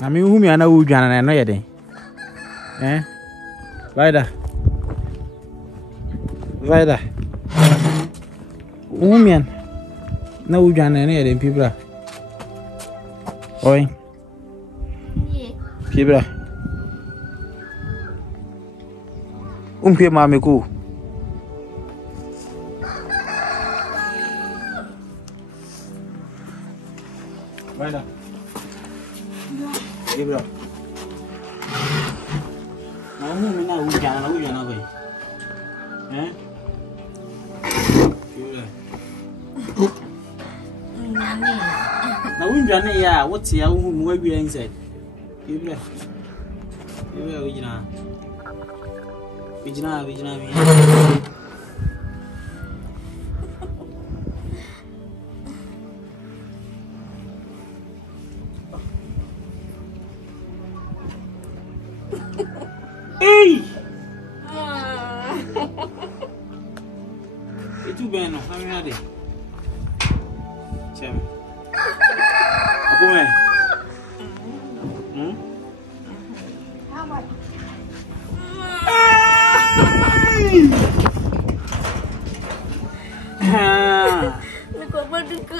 Na me hu me ana wo dwan na no ye den. Vaida. Hu me na wo dwan na ye den pibra. Oi. Pibra. Pe mame ko. Vaida. Pibra. Na hu me na wo dwan na ko. Pibra. Na wo dwan na ya what ya hu mu awi inside. Pibra. Pibra Vijana me. Hey! Itu bem no, how many are Chem. Apa me? How much?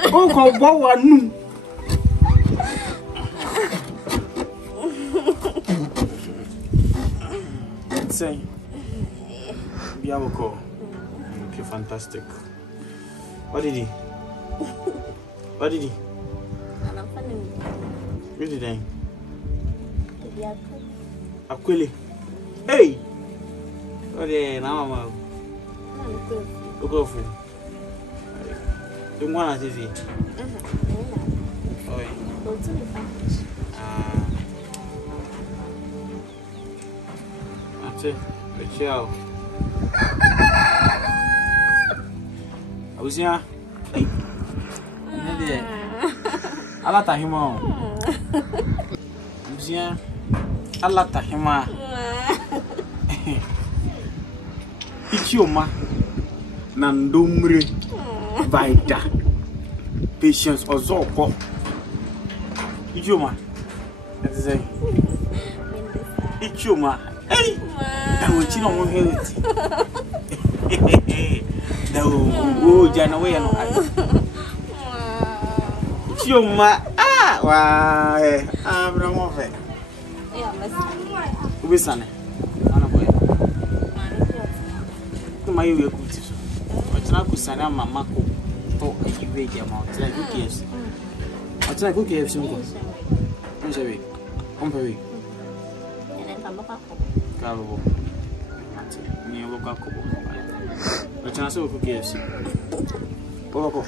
Kau bawa nu. Say, Biawako. Okay, fantastic. What did he? What did he? What did he? Aquili. Hey! What did now, Mama? Go for you want a TV? That's it. Ciao. I was here. I like him. I like him. Ichioma Nandomre Vaida Patience Ozoko Ichioma. That is it. Ichioma. Hey! I will chill on health. No, Janaway and Ichioma. Why? I'm not of it. Who is son? My you good. But now could sign my Mako to a wage amount like who cares? What's like who cares? I'm sorry. I'm very Carlo. Me look up. But I saw who cares. Poco.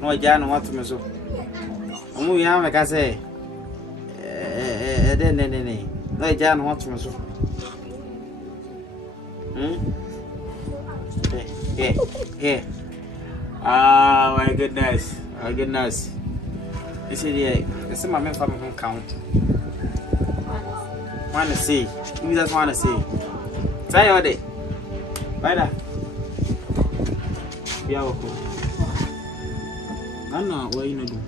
No, Jan, what to me so. I'm young, like I say. Then, no, Jan, what to me so. Yeah. Ah, my goodness. You see, this is my main family count. Want to see? You just want to see. Try all day. Bye, da. Yeah, okay. I know what you do.